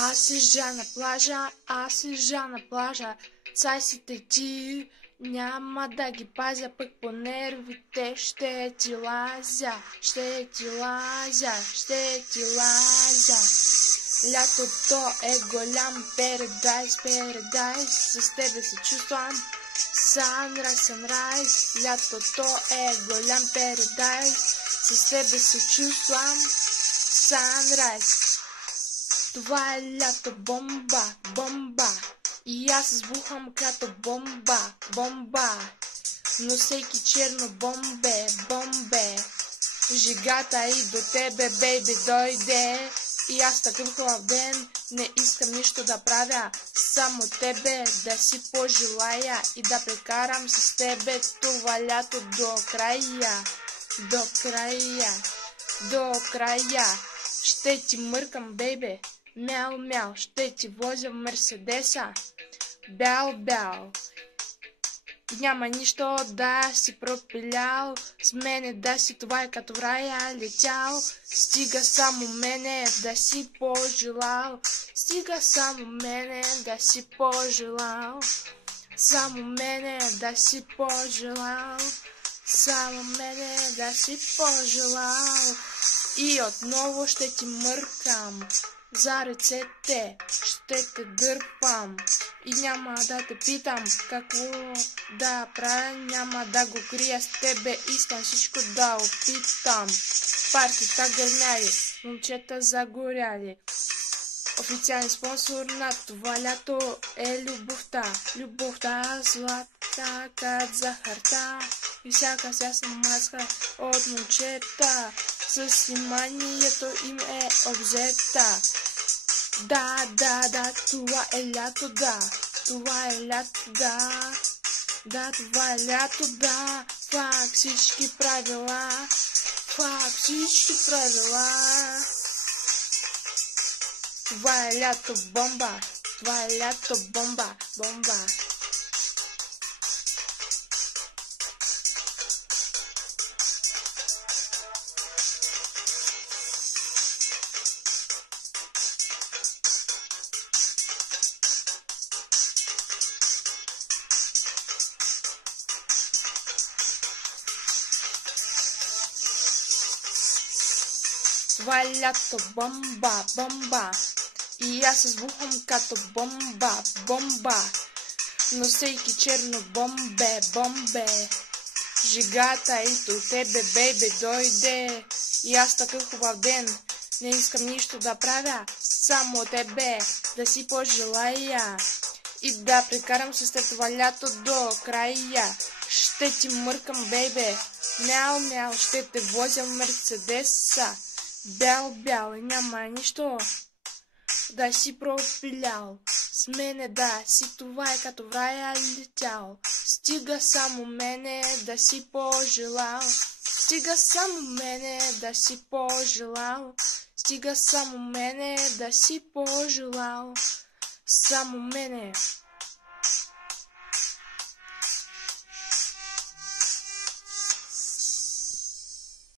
Аз лежа на плажа, цай си течи, няма да ги пазя, пък по нервите ще ти лазя. Лятото е голям парадайз, с тебе се чувствам sunrise. Лятото е голям парадайз, с тебе се чувствам sunrise. Това е лято бомба, и аз сбухам като бомба, носейки черно бомбе, жигата и до тебе, бейби, дойде. И аз такъв хубав ден не искам нищо да правя, само тебе да си пожелая и да прекарам с тебе това лято до края. Ще ти мъркам, бейбе, мяу, ще ти возя в Мерседеса, бял. Няма нищо да си пропилял, с мене да си това е като в рая летял. Стига само мене да си пожелал, само мене да си пожелал. И отново ще ти мъркам, за ръцете ще те дърпам. И няма да те питам какво да правя, няма да го крия с тебе, искам всичко да опитам. Партията гърмяли, момчета загоряли. Официален спонсор на това лято е любовта, злата като захарта. И всяка сясна маска от момчета, с вниманието им е обзета. Да, това е лято, това е лято, фак всички правила. Това е лято бомба. Това е лято бомба, и аз се сбухам като бомба, носейки черно бомбе, жигата и до тебе, бейбе, дойде. И аз такъв хубав ден не искам нищо да правя, само тебе да си пожелая и да прекарам с теб това лято до края. Ще ти мъркам, бейбе, мяу, ще те возя в Мерседеса, бял, няма нищо да си пропилял, с мене да си това е като в рая летял. Стига само мене да си пожелал, само мене да си пожелал, само мене